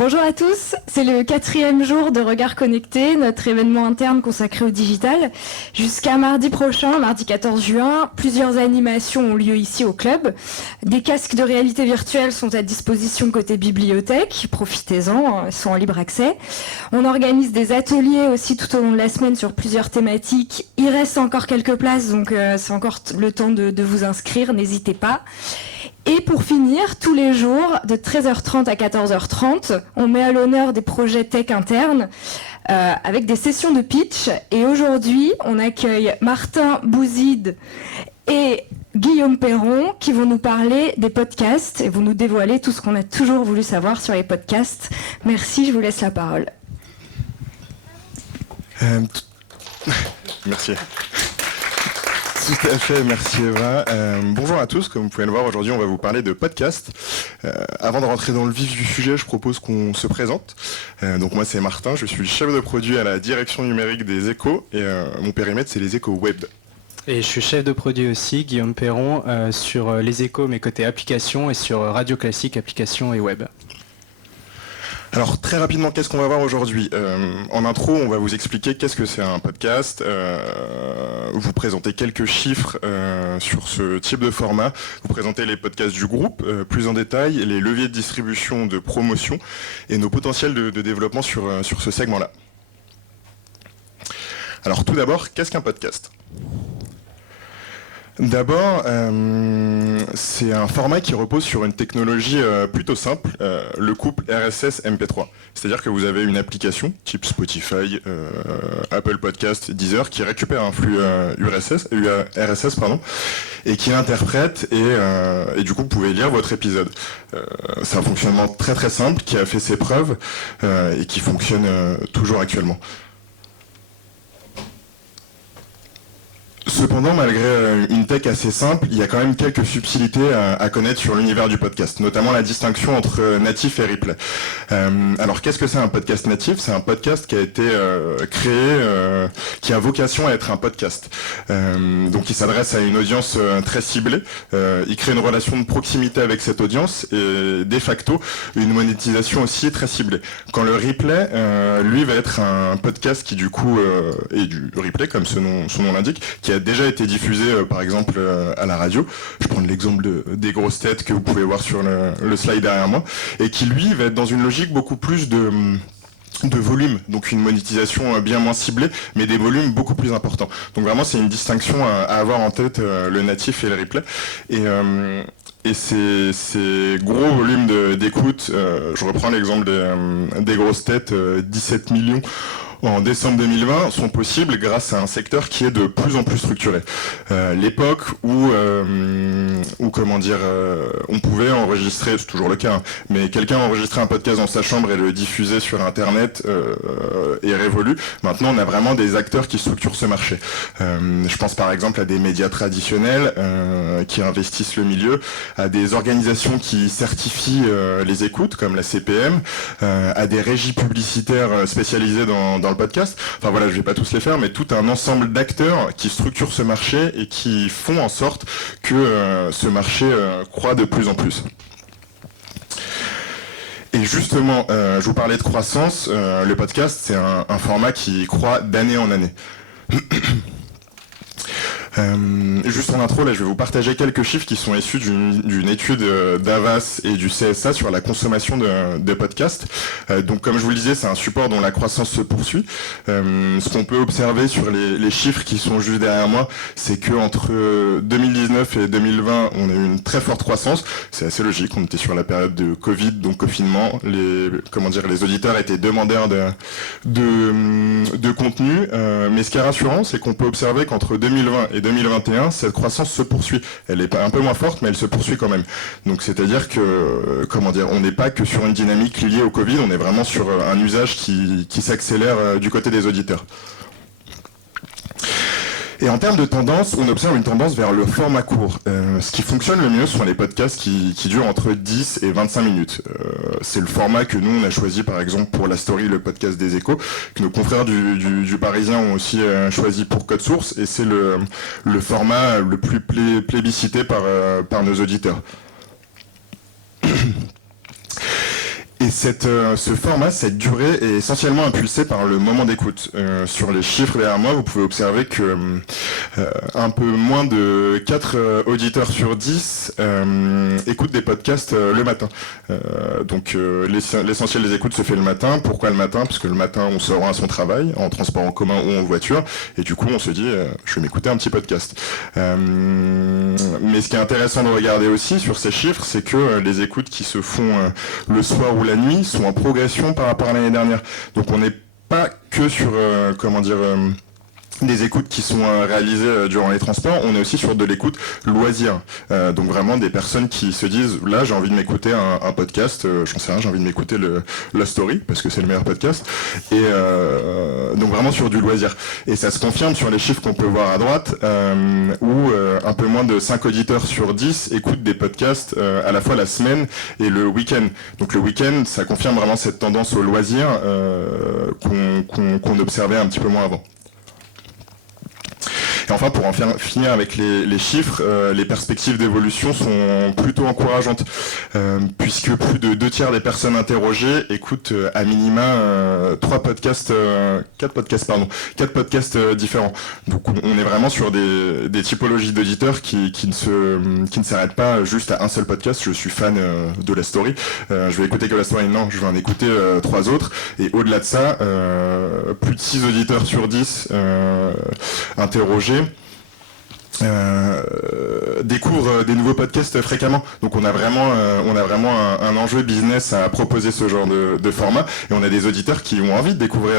Bonjour à tous, c'est le 4e jour de Regard Connecté, notre événement interne consacré au digital. Jusqu'à mardi prochain, mardi 14 juin, plusieurs animations ont lieu ici au club. Des casques de réalité virtuelle sont à disposition côté bibliothèque, profitez-en, ils sont en libre accès. On organise des ateliers aussi tout au long de la semaine sur plusieurs thématiques. Il reste encore quelques places, donc c'est encore le temps de vous inscrire, n'hésitez pas. Et pour finir, tous les jours, de 13h30 à 14h30, on met à l'honneur des projets tech internes avec des sessions de pitch. Et aujourd'hui, on accueille Martin Bouzid et Guillaume Perron qui vont nous parler des podcasts et vont nous dévoiler tout ce qu'on a toujours voulu savoir sur les podcasts. Merci, je vous laisse la parole. Merci. Tout à fait, merci Eva. Bonjour à tous, comme vous pouvez le voir, aujourd'hui on va vous parler de podcast. Avant de rentrer dans le vif du sujet, je propose qu'on se présente. Donc moi c'est Martin, je suis chef de produit à la direction numérique des Échos et mon périmètre c'est les Échos Web. Et je suis chef de produit aussi, Guillaume Perron, sur les Échos mais côté application et sur Radio Classique, application et web. Alors très rapidement, qu'est-ce qu'on va voir aujourd'hui ? En intro, on va vous expliquer qu'est-ce que c'est un podcast, vous présenter quelques chiffres sur ce type de format, vous présenter les podcasts du groupe, plus en détail, les leviers de distribution, de promotion et nos potentiels de développement sur ce segment-là. Alors tout d'abord, qu'est-ce qu'un podcast ? D'abord, c'est un format qui repose sur une technologie plutôt simple, le couple RSS-MP3. C'est-à-dire que vous avez une application type Spotify, Apple Podcast, Deezer qui récupère un flux RSS et qui l'interprète et du coup vous pouvez lire votre épisode. C'est un fonctionnement très très simple qui a fait ses preuves et qui fonctionne toujours actuellement. Cependant, malgré une tech assez simple, il y a quand même quelques subtilités à connaître sur l'univers du podcast, notamment la distinction entre natif et replay. Alors, qu'est-ce que c'est un podcast natif ? C'est un podcast qui a été créé, qui a vocation à être un podcast. Donc, il s'adresse à une audience très ciblée. Il crée une relation de proximité avec cette audience et, de facto, une monétisation aussi très ciblée. Quand le replay, lui, va être un podcast qui, du coup, est du replay, comme son nom l'indique, qui a déjà été diffusé par exemple à la radio. Je prends l'exemple des grosses têtes que vous pouvez voir sur le slide derrière moi, et qui lui va être dans une logique beaucoup plus de volume, donc une monétisation bien moins ciblée, mais des volumes beaucoup plus importants. Donc vraiment c'est une distinction à avoir en tête, le natif et le replay. Et ces gros volumes d'écoute, je reprends l'exemple des grosses têtes, 17 millions en décembre 2020 sont possibles grâce à un secteur qui est de plus en plus structuré. L'époque où on pouvait enregistrer, c'est toujours le cas, hein, mais quelqu'un enregistrait un podcast dans sa chambre et le diffusait sur Internet est révolu. Maintenant, on a vraiment des acteurs qui structurent ce marché. Je pense par exemple à des médias traditionnels qui investissent le milieu, à des organisations qui certifient les écoutes, comme la CPM, à des régies publicitaires spécialisées dans le podcast. Enfin voilà, je vais pas tous les faire, mais tout un ensemble d'acteurs qui structurent ce marché et qui font en sorte que ce marché croît de plus en plus. Et justement, je vous parlais de croissance, le podcast c'est un format qui croît d'année en année. Juste en intro, là, je vais vous partager quelques chiffres qui sont issus d'une étude d'Avas et du CSA sur la consommation de podcasts. Donc, comme je vous le disais, c'est un support dont la croissance se poursuit. Ce qu'on peut observer sur les chiffres qui sont juste derrière moi, c'est que entre 2019 et 2020, on a eu une très forte croissance. C'est assez logique. On était sur la période de Covid, donc confinement. Les auditeurs étaient demandeurs de contenu. Mais ce qui est rassurant, c'est qu'on peut observer qu'entre 2020 et 2021, cette croissance se poursuit. Elle est un peu moins forte, mais elle se poursuit quand même. Donc c'est-à-dire que, on n'est pas que sur une dynamique liée au Covid, on est vraiment sur un usage qui s'accélère du côté des auditeurs. Et en termes de tendance, on observe une tendance vers le format court. Ce qui fonctionne le mieux sont les podcasts qui durent entre 10 et 25 minutes. C'est le format que nous, on a choisi par exemple pour La Story, le podcast des Échos, que nos confrères du Parisien ont aussi choisi pour Code Source, et c'est le format le plus plébiscité par nos auditeurs. Et ce format, cette durée est essentiellement impulsé par le moment d'écoute. Sur les chiffres derrière moi, vous pouvez observer que un peu moins de 4 auditeurs sur 10 écoutent des podcasts le matin. Donc l'essentiel des écoutes se fait le matin. Pourquoi le matin? Parce que le matin, on se rend à son travail, en transport en commun ou en voiture, et du coup, on se dit, je vais m'écouter un petit podcast. Mais ce qui est intéressant de regarder aussi sur ces chiffres, c'est que les écoutes qui se font le soir ou la nuit sont en progression par rapport à l'année dernière. Donc on n'est pas que sur des écoutes qui sont réalisées durant les transports, on est aussi sur de l'écoute loisir. Donc vraiment des personnes qui se disent, là j'ai envie de m'écouter un podcast, j'en sais rien, j'ai envie de m'écouter la story, parce que c'est le meilleur podcast, et donc vraiment sur du loisir. Et ça se confirme sur les chiffres qu'on peut voir à droite, où un peu moins de 5 auditeurs sur 10 écoutent des podcasts à la fois la semaine et le week-end. Donc le week-end, ça confirme vraiment cette tendance au loisir qu'on observait un petit peu moins avant. Et enfin, pour en finir avec les chiffres, les perspectives d'évolution sont plutôt encourageantes, puisque plus de 2/3 des personnes interrogées écoutent à minima 4 podcasts différents. Donc on est vraiment sur des typologies d'auditeurs qui ne s'arrêtent pas juste à un seul podcast. Je suis fan de la story, je vais écouter que la story, non, je vais en écouter 3 autres. Et au-delà de ça, plus de 6 auditeurs sur 10 interrogés découvrent des nouveaux podcasts fréquemment. Donc on a vraiment un enjeu business à proposer ce genre de format, et on a des auditeurs qui ont envie de découvrir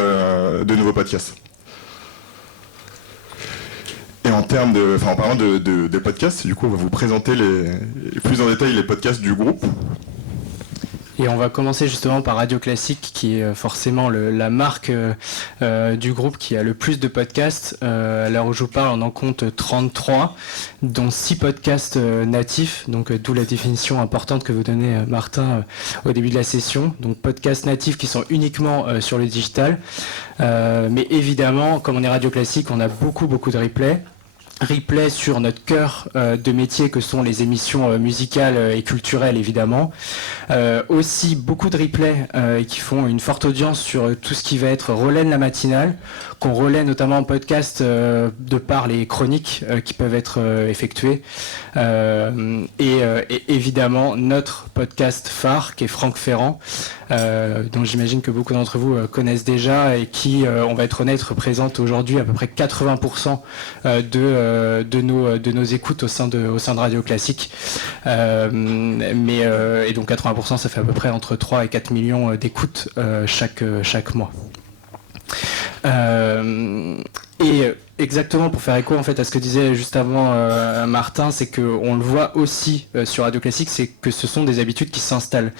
de nouveaux podcasts. Et en parlant de podcasts, du coup on va vous présenter plus en détail les podcasts du groupe. Et on va commencer justement par Radio Classique, qui est forcément la marque du groupe qui a le plus de podcasts. À l'heure où je vous parle, on en compte 33, dont 6 podcasts natifs, donc d'où la définition importante que vous donnez, Martin, au début de la session. Donc podcasts natifs qui sont uniquement sur le digital. Mais évidemment, comme on est Radio Classique, on a beaucoup de replay sur notre cœur de métier que sont les émissions musicales et culturelles évidemment. Aussi beaucoup de replays qui font une forte audience sur tout ce qui va être relais de la matinale, qu'on relaie notamment en podcast de par les chroniques qui peuvent être effectuées. Et évidemment notre podcast phare qui est Franck Ferrand, dont j'imagine que beaucoup d'entre vous connaissent déjà, et qui, on va être honnête, représente aujourd'hui à peu près 80% de nos écoutes au sein de Radio Classique. Et donc 80%, ça fait à peu près entre 3 et 4 millions d'écoutes chaque mois. Et exactement, pour faire écho en fait à ce que disait juste avant Martin, c'est qu'on le voit aussi sur Radio Classique, c'est que ce sont des habitudes qui s'installent.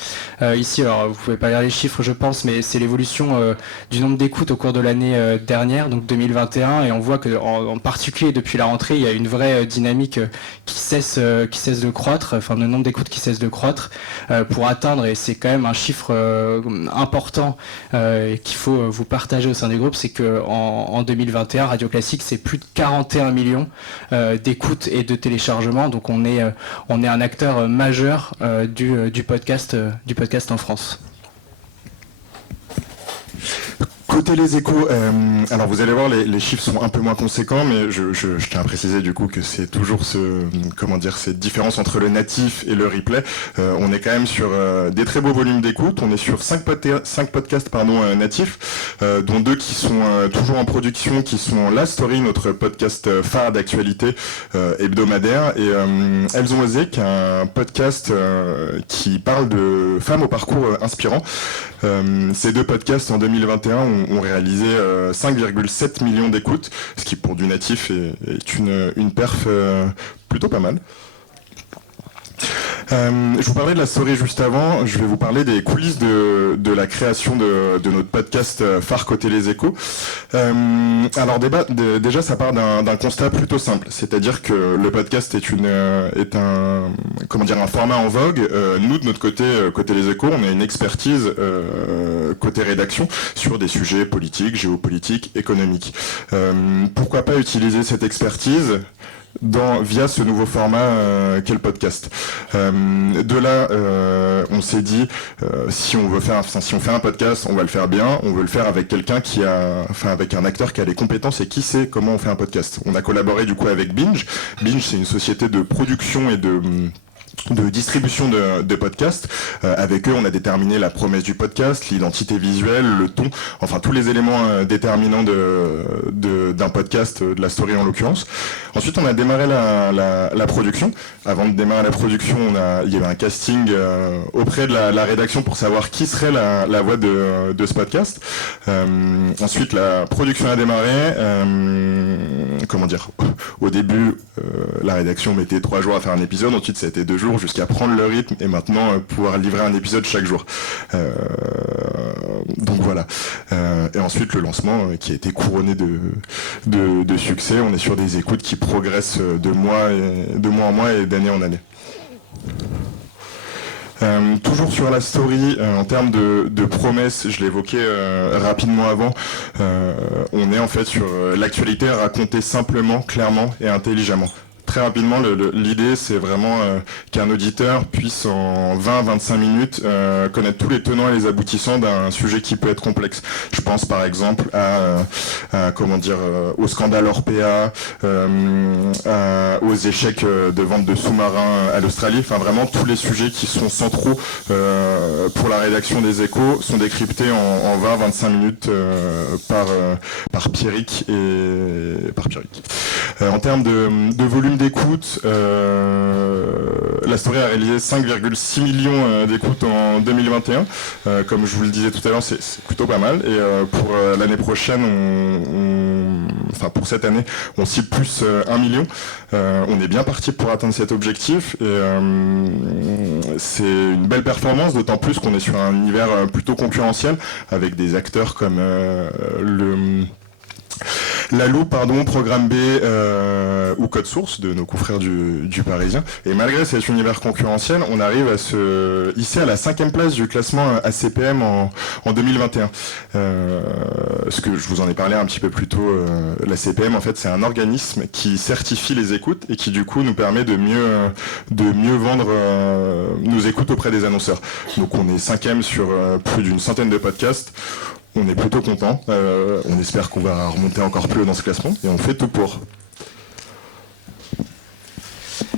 Ici, alors vous pouvez pas lire les chiffres je pense, mais c'est l'évolution du nombre d'écoutes au cours de l'année dernière, donc 2021, et on voit que en particulier depuis la rentrée, il y a une vraie dynamique qui cesse de croître, enfin le nombre d'écoutes qui cesse de croître, pour atteindre, et c'est quand même un chiffre important qu'il faut vous partager au sein du groupe, c'est que en 2021, Radio Classique, c'est plus de 41 millions d'écoutes et de téléchargements. Donc on est un acteur majeur du podcast en France. Côté les échos, alors vous allez voir, les chiffres sont un peu moins conséquents, mais je tiens à préciser du coup que c'est toujours cette différence entre le natif et le replay. On est quand même sur des très beaux volumes d'écoute. On est sur 5 podcasts natifs, dont 2 qui sont toujours en production, qui sont La Story, notre podcast phare d'actualité hebdomadaire, et Elles ont osé, qui est un podcast qui parle de femmes au parcours inspirant. Ces 2 podcasts en 2021 ont réalisé 5,7 millions d'écoutes, ce qui pour du natif est une perf plutôt pas mal. Je vous parlais de La Story juste avant, je vais vous parler des coulisses de la création de notre podcast phare côté les échos. Alors déjà ça part d'un constat plutôt simple, c'est-à-dire que le podcast est un format en vogue. Nous de notre côté les échos, on a une expertise côté rédaction sur des sujets politiques, géopolitiques, économiques. Pourquoi pas utiliser cette expertise via ce nouveau format qu'est le podcast. De là, on s'est dit si on fait un podcast, on va le faire bien, on veut le faire avec quelqu'un avec un acteur qui a les compétences et qui sait comment on fait un podcast. On a collaboré du coup avec Binge. Binge, c'est une société de production et de distribution de podcasts. Avec eux, on a déterminé la promesse du podcast, l'identité visuelle, le ton, enfin tous les éléments déterminants d'un podcast, de la story en l'occurrence. Ensuite, on a démarré la production. Avant de démarrer la production, il y avait un casting auprès de la rédaction pour savoir qui serait la voix de ce podcast. Ensuite, la production a démarré. Au début, la rédaction mettait 3 jours à faire un épisode. Ensuite, ça a été 2 jours jusqu'à prendre le rythme et maintenant pouvoir livrer un épisode chaque jour. Donc voilà. Et ensuite, le lancement qui a été couronné de succès. On est sur des écoutes qui progressent de mois en mois et d'année en année. Toujours sur la story, en termes de promesses, je l'évoquais rapidement avant, on est en fait sur l'actualité racontée simplement, clairement et intelligemment. Très rapidement, l'idée c'est vraiment qu'un auditeur puisse en 20-25 minutes connaître tous les tenants et les aboutissants d'un sujet qui peut être complexe. Je pense par exemple au scandale Orpea, aux échecs de vente de sous-marins à l'Australie. Enfin vraiment tous les sujets qui sont centraux pour la rédaction des Échos sont décryptés en 20-25 minutes par Pierrick et par Pierrick. En termes de volume d'écoute, la story a réalisé 5,6 millions d'écoutes en 2021. Comme je vous le disais tout à l'heure, c'est plutôt pas mal. Et pour l'année prochaine, pour cette année, on cible plus 1 million. On est bien parti pour atteindre cet objectif. Et c'est une belle performance, d'autant plus qu'on est sur un univers plutôt concurrentiel, avec des acteurs comme La Loupe, Programme B ou Code Source de nos confrères du Parisien. Et malgré cet univers concurrentiel, on arrive à se hisser à la 5e place du classement ACPM en 2021. Ce que je vous en ai parlé un petit peu plus tôt, la CPM, en fait, c'est un organisme qui certifie les écoutes et qui, du coup, nous permet de mieux vendre nos écoutes auprès des annonceurs. Donc, on est 5e sur plus d'une centaine de podcasts. On est plutôt content, on espère qu'on va remonter encore plus haut dans ce classement et on fait tout pour.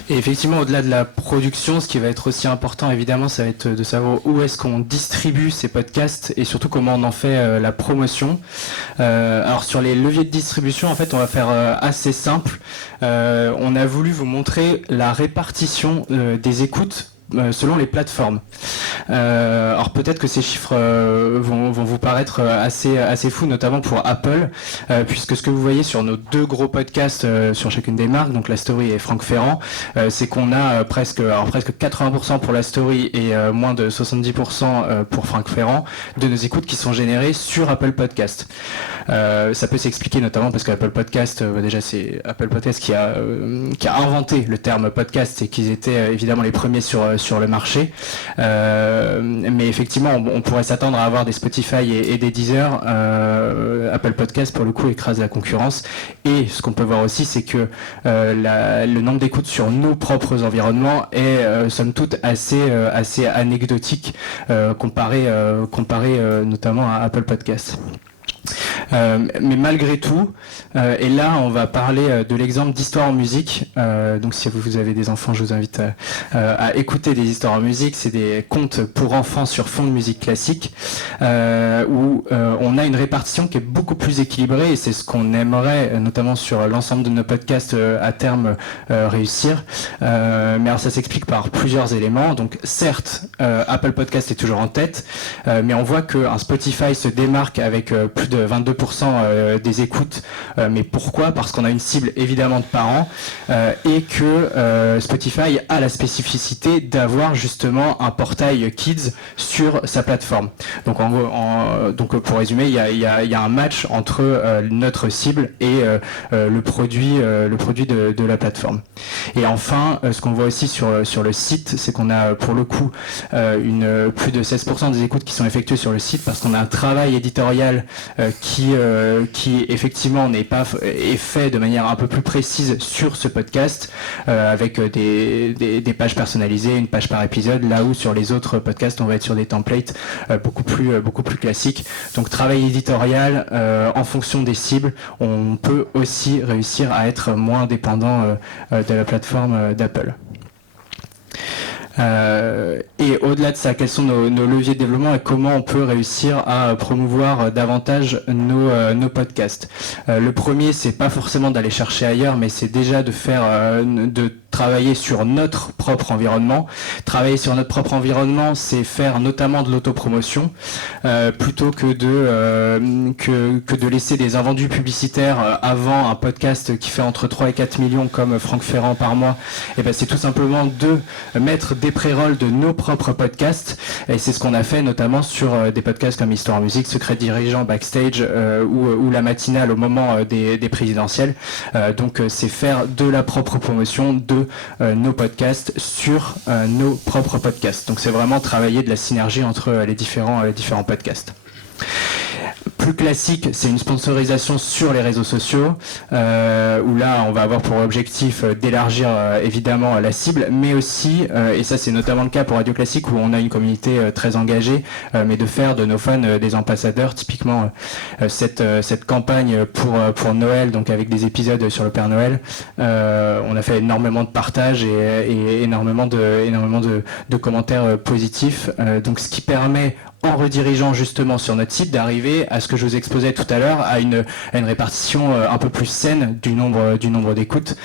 Et effectivement, au-delà de la production, ce qui va être aussi important, évidemment, ça va être de savoir où est-ce qu'on distribue ces podcasts et surtout comment on en fait la promotion. Alors sur les leviers de distribution, en fait, on va faire assez simple. On a voulu vous montrer la répartition des écoutes selon les plateformes. Alors peut-être que ces chiffres vont vous paraître assez fous, notamment pour Apple, puisque ce que vous voyez sur nos 2 gros podcasts sur chacune des marques, donc la Story et Franck Ferrand, c'est qu'on a presque 80% pour la Story et moins de 70% pour Franck Ferrand de nos écoutes qui sont générées sur Apple Podcast. Ça peut s'expliquer notamment parce qu'Apple Podcast, déjà c'est Apple Podcast qui a inventé le terme podcast et qu'ils étaient évidemment les premiers sur le marché. Mais effectivement, on pourrait s'attendre à avoir des Spotify et des Deezer. Apple Podcast, pour le coup, écrase la concurrence. Et ce qu'on peut voir aussi, c'est que le nombre d'écoutes sur nos propres environnements est, somme toute, assez anecdotique comparé notamment à Apple Podcast. Mais malgré tout, et là on va parler de l'exemple d'Histoire en musique. Donc si vous avez des enfants, je vous invite à écouter des histoires en musique. C'est des contes pour enfants sur fond de musique classique, où on a une répartition qui est beaucoup plus équilibrée, et c'est ce qu'on aimerait, notamment sur l'ensemble de nos podcasts à terme, réussir. Mais alors ça s'explique par plusieurs éléments. Donc certes, Apple Podcast est toujours en tête, mais on voit qu'un Spotify se démarque avec plus de 22% des écoutes. Mais pourquoi ? Parce qu'on a une cible évidemment de parents, et que Spotify a la spécificité d'avoir justement un portail Kids sur sa plateforme. Donc en gros, donc pour résumer, il y a un match entre notre cible et le produit de la plateforme. Et enfin, ce qu'on voit aussi sur le site, c'est qu'on a pour le coup plus de 16% des écoutes qui sont effectuées sur le site, parce qu'on a un travail éditorial qui qui effectivement est fait de manière un peu plus précise sur ce podcast, avec des pages personnalisées, une page par épisode, là où sur les autres podcasts on va être sur des templates beaucoup plus classiques. Donc travail éditorial en fonction des cibles, on peut aussi réussir à être moins dépendant de la plateforme d'Apple. Et au-delà de ça, quels sont nos leviers de développement et comment on peut réussir à promouvoir davantage nos podcasts. Le premier, c'est pas forcément d'aller chercher ailleurs, mais c'est déjà de travailler sur notre propre environnement. Travailler sur notre propre environnement, c'est faire notamment de l'autopromotion, plutôt que de laisser des invendus publicitaires avant un podcast qui fait entre 3 et 4 millions comme Franck Ferrand par mois. Et ben c'est tout simplement de mettre des pré-rolls de nos propres podcasts, et c'est ce qu'on a fait notamment sur des podcasts comme Histoire Musique, Secret Dirigeant, Backstage ou La Matinale au moment des présidentielles. Donc c'est faire de la propre promotion de nos podcasts sur nos propres podcasts. Donc c'est vraiment travailler de la synergie entre les différents podcasts. Plus classique, c'est une sponsorisation sur les réseaux sociaux, où là on va avoir pour objectif d'élargir évidemment la cible, mais aussi, et ça c'est notamment le cas pour Radio Classique où on a une communauté très engagée, mais de faire de nos fans des ambassadeurs. Typiquement cette campagne pour Noël, donc avec des épisodes sur le Père Noël, on a fait énormément de partages et énormément de commentaires positifs, donc ce qui permet, en redirigeant justement sur notre site, d'arriver à ce que je vous exposais tout à l'heure, à une répartition un peu plus saine du nombre d'écoutes,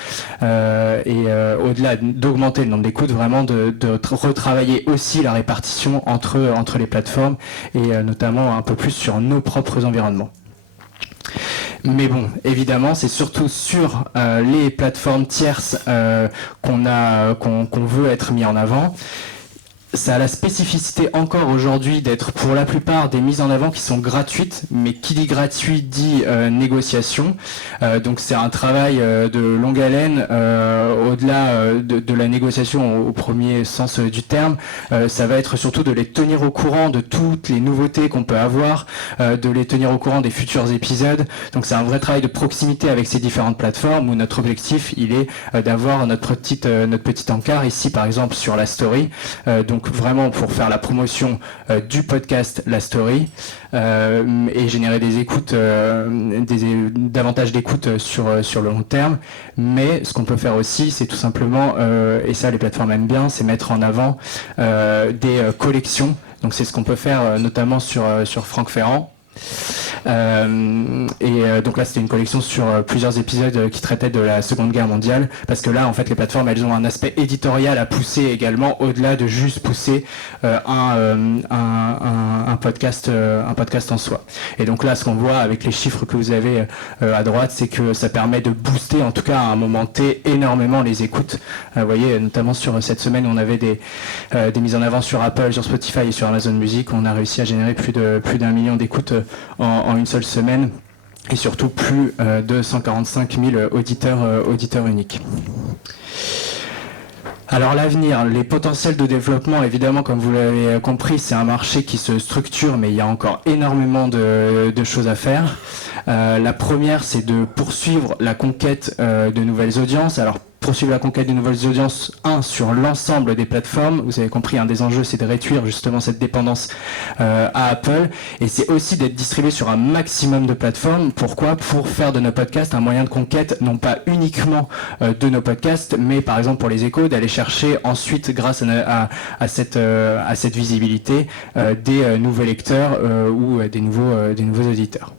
au-delà d'augmenter le nombre d'écoutes, vraiment de retravailler aussi la répartition entre les plateformes, et notamment un peu plus sur nos propres environnements. Mais bon, évidemment, c'est surtout sur les plateformes tierces qu'on veut être mis en avant. Ça a la spécificité encore aujourd'hui d'être pour la plupart des mises en avant qui sont gratuites, mais qui dit gratuit dit négociation. Donc c'est un travail de longue haleine, au-delà de la négociation au premier sens du terme. Ça va être surtout de les tenir au courant de toutes les nouveautés qu'on peut avoir, de les tenir au courant des futurs épisodes. Donc c'est un vrai travail de proximité avec ces différentes plateformes où notre objectif il est d'avoir notre petit encart ici par exemple sur la story. Donc vraiment pour faire la promotion du podcast La Story, et générer des écoutes, davantage d'écoutes sur le long terme. Mais ce qu'on peut faire aussi, c'est tout simplement, et ça les plateformes aiment bien, c'est mettre en avant des collections. Donc c'est ce qu'on peut faire notamment sur Franck Ferrand. Donc là c'était une collection sur plusieurs épisodes qui traitaient de la Seconde Guerre mondiale, parce que là en fait les plateformes elles ont un aspect éditorial à pousser également, au-delà de juste pousser un podcast en soi. Et donc là ce qu'on voit avec les chiffres que vous avez à droite, c'est que ça permet de booster, en tout cas à un moment T, énormément les écoutes. Vous voyez notamment sur cette semaine on avait des mises en avant sur Apple, sur Spotify et sur Amazon Music. On a réussi à générer plus d'1 million d'écoutes en une seule semaine, et surtout plus de 145 000 auditeurs uniques. Alors l'avenir, les potentiels de développement, évidemment, comme vous l'avez compris, c'est un marché qui se structure, mais il y a encore énormément de choses à faire. La première, c'est de poursuivre la conquête de nouvelles audiences. Alors poursuivre la conquête de nouvelles audiences, sur l'ensemble des plateformes. Vous avez compris, un des enjeux, c'est de réduire justement cette dépendance à Apple. Et c'est aussi d'être distribué sur un maximum de plateformes. Pourquoi ? Pour faire de nos podcasts un moyen de conquête, non pas uniquement de nos podcasts, mais par exemple pour les échos, d'aller chercher ensuite, grâce à cette visibilité, des nouveaux lecteurs ou des nouveaux auditeurs.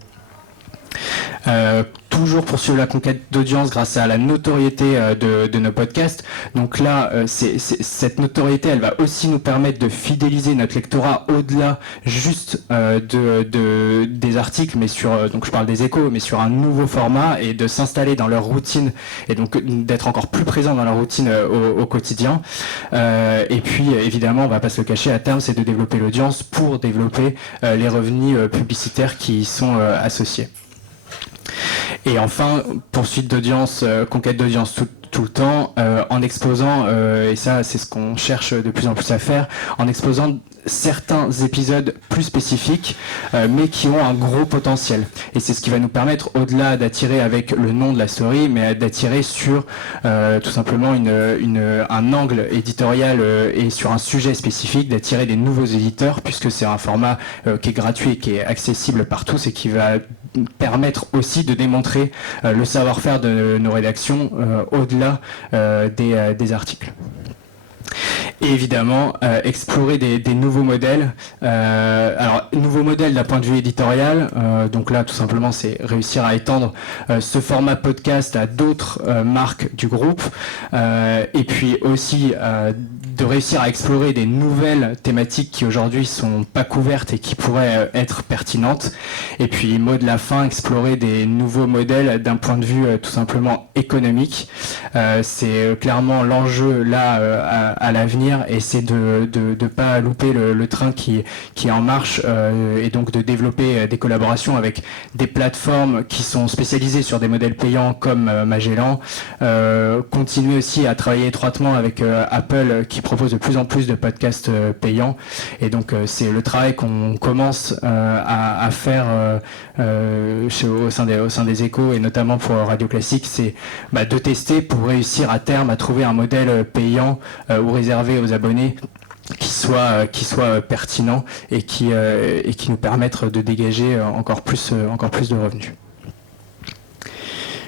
Toujours poursuivre la conquête d'audience grâce à la notoriété de nos podcasts. Donc là, cette notoriété, elle va aussi nous permettre de fidéliser notre lectorat au-delà juste des articles, mais donc je parle des échos, mais sur un nouveau format, et de s'installer dans leur routine, et donc d'être encore plus présent dans leur routine au quotidien. Et puis évidemment, on va pas se le cacher, à terme, c'est de développer l'audience pour développer les revenus publicitaires qui y sont associés. Et enfin, poursuite d'audience, conquête d'audience tout le temps, en exposant, et ça c'est ce qu'on cherche de plus en plus à faire, en exposant certains épisodes plus spécifiques, mais qui ont un gros potentiel. Et c'est ce qui va nous permettre, au-delà d'attirer avec le nom de la story, mais d'attirer sur tout simplement un angle éditorial et sur un sujet spécifique, d'attirer des nouveaux éditeurs, puisque c'est un format qui est gratuit et qui est accessible par tous et qui va permettre aussi de démontrer le savoir-faire de nos rédactions au-delà des articles. Et évidemment, explorer des nouveaux modèles. Alors, nouveaux modèles d'un point de vue éditorial. Donc là, tout simplement, c'est réussir à étendre ce format podcast à d'autres marques du groupe. Et puis aussi de réussir à explorer des nouvelles thématiques qui aujourd'hui sont pas couvertes et qui pourraient être pertinentes. Et puis, mot de la fin, explorer des nouveaux modèles d'un point de vue tout simplement économique. C'est clairement l'enjeu là à l'avenir, et c'est de pas louper le train qui est en marche, et donc de développer des collaborations avec des plateformes qui sont spécialisées sur des modèles payants comme Magellan, continuer aussi à travailler étroitement avec Apple qui propose de plus en plus de podcasts payants, et donc c'est le travail qu'on commence à faire au sein des échos, et notamment pour Radio Classique, c'est de tester pour réussir à terme à trouver un modèle payant ou réservé aux abonnés qui soit pertinent et qui nous permettent de dégager encore plus de revenus.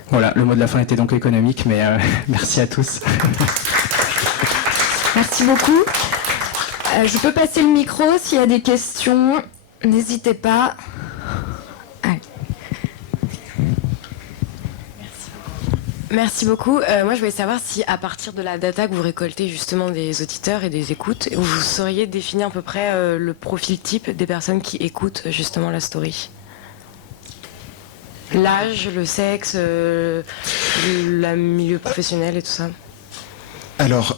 Voilà, le mot de la fin était donc économique, mais merci à tous. Merci beaucoup. Je peux passer le micro s'il y a des questions. N'hésitez pas. Allez. Merci beaucoup. Moi, je voulais savoir si, à partir de la data que vous récoltez justement des auditeurs et des écoutes, vous sauriez définir à peu près le profil type des personnes qui écoutent justement la story. L'âge, le sexe, le milieu professionnel et tout ça. Alors,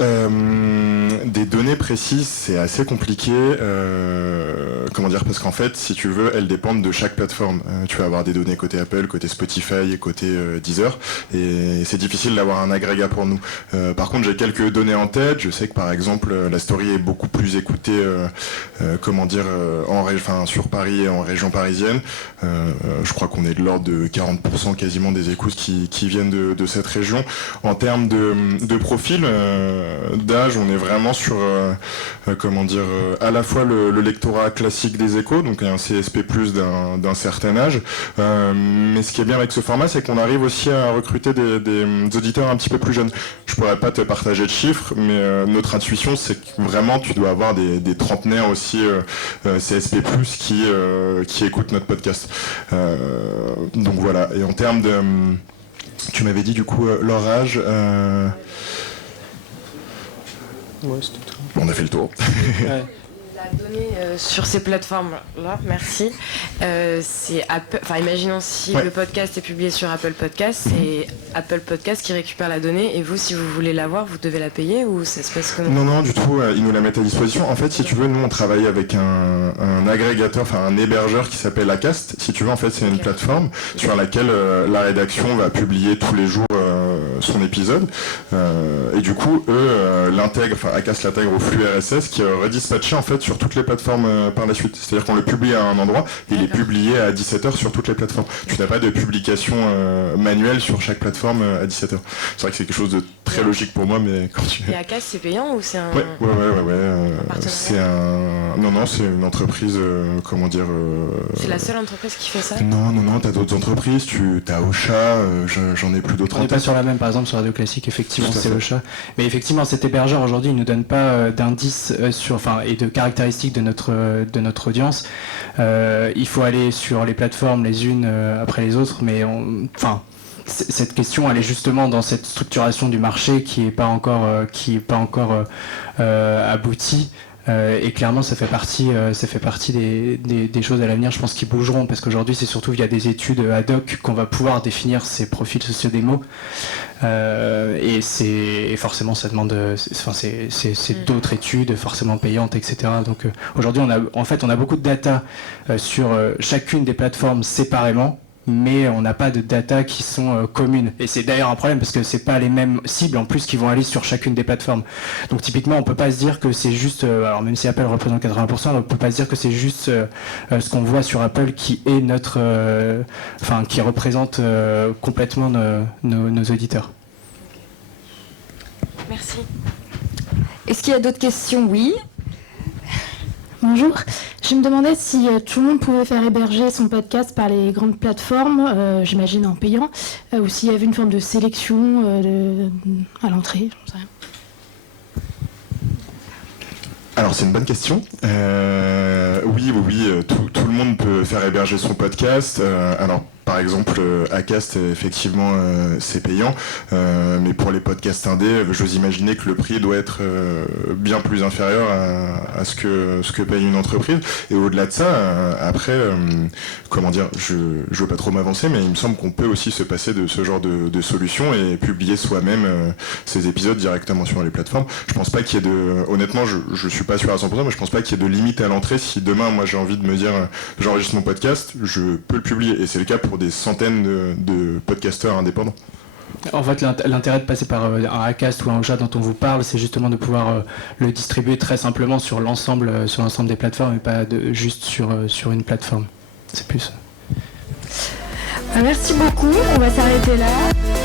des données précises, c'est assez compliqué. Comment dire, parce qu'en fait, si tu veux, elles dépendent de chaque plateforme. Tu vas avoir des données côté Apple, côté Spotify et côté Deezer, et c'est difficile d'avoir un agrégat pour nous. Par contre, j'ai quelques données en tête. Je sais que par exemple, la story est beaucoup plus écoutée, sur Paris et en région parisienne. Je crois qu'on est de l'ordre de 40% quasiment des écoutes qui viennent de cette région. En termes de profil, d'âge, on est vraiment sur à la fois le lectorat classique des échos, donc un CSP+ d'un certain âge, mais ce qui est bien avec ce format, c'est qu'on arrive aussi à recruter des auditeurs un petit peu plus jeunes. Je pourrais pas te partager de chiffres, mais notre intuition, c'est que vraiment tu dois avoir des trentenaires aussi CSP+ qui écoutent notre podcast. Donc voilà, et en termes de... tu m'avais dit du coup leur âge... Ouais, c'était tout. On a fait le tour. Ouais. La donnée sur ces plateformes-là, merci. C'est Apple. Enfin, imaginons si le podcast est publié sur Apple Podcast, c'est Apple Podcast qui récupère la donnée, et vous, si vous voulez l'avoir, vous devez la payer, ou ça se passe comment ? Non, du tout. Ils nous la mettent à disposition. En fait, si tu veux, nous on travaille avec un agrégateur, enfin un hébergeur qui s'appelle Acast. Si tu veux, en fait, c'est une plateforme sur laquelle la rédaction va publier tous les jours son épisode, et du coup Acast l'intègre au flux RSS qui est redispatché en fait sur toutes les plateformes par la suite. C'est-à-dire qu'on le publie à un endroit et il est publié à 17h sur toutes les plateformes. Tu n'as pas de publication manuelle sur chaque plateforme à 17h. C'est vrai que c'est quelque chose de très logique pour moi, mais quand tu... Et Acast, c'est payant ou c'est un... Ouais. C'est c'est une entreprise, C'est la seule entreprise qui fait ça ? Non, t'as d'autres entreprises, t'as Ocha, j'en ai plus d'autres. On n'est pas sur la même, par exemple sur Radio Classique, effectivement c'est Ocha. Mais effectivement cet hébergeur aujourd'hui il nous donne pas d'indices et de caractéristiques de notre audience. Il faut aller sur les plateformes les unes après les autres, mais cette question elle est justement dans cette structuration du marché qui est pas encore aboutie. Et clairement ça fait partie des choses à l'avenir, je pense, qui bougeront, parce qu'aujourd'hui c'est surtout via des études ad hoc qu'on va pouvoir définir ces profils sociodémos, et forcément ça demande c'est d'autres études forcément payantes, etc. Donc aujourd'hui on a beaucoup de data sur chacune des plateformes séparément, mais on n'a pas de data qui sont communes. Et c'est d'ailleurs un problème parce que c'est pas les mêmes cibles en plus qui vont aller sur chacune des plateformes. Donc typiquement, on peut pas se dire que c'est juste, alors même si Apple représente 80%, on peut pas se dire que c'est juste ce qu'on voit sur Apple qui est notre, qui représente complètement nos auditeurs. Merci. Est-ce qu'il y a d'autres questions? Oui. Bonjour, je me demandais si tout le monde pouvait faire héberger son podcast par les grandes plateformes, j'imagine en payant, ou s'il y avait une forme de sélection à l'entrée. Je sais rien. Alors c'est une bonne question. Oui, tout le monde peut faire héberger son podcast. Alors par exemple, Acast, effectivement, c'est payant, mais pour les podcasts indés, j'ose imaginer que le prix doit être bien plus inférieur à ce que paye une entreprise. Et au-delà de ça, après, je veux pas trop m'avancer, mais il me semble qu'on peut aussi se passer de ce genre de solution et publier soi-même ces épisodes directement sur les plateformes. Je pense pas qu'il y ait honnêtement, je suis pas sûr à 100%, mais je pense pas qu'il y ait de limite à l'entrée. Si demain, moi, j'ai envie de me dire, j'enregistre mon podcast, je peux le publier. Et c'est le cas pour des centaines de podcasteurs indépendants. En fait, l'intérêt de passer par un Acast ou un Ocha dont on vous parle, c'est justement de pouvoir le distribuer très simplement sur l'ensemble des plateformes et pas juste sur une plateforme. C'est plus. Merci beaucoup, on va s'arrêter là.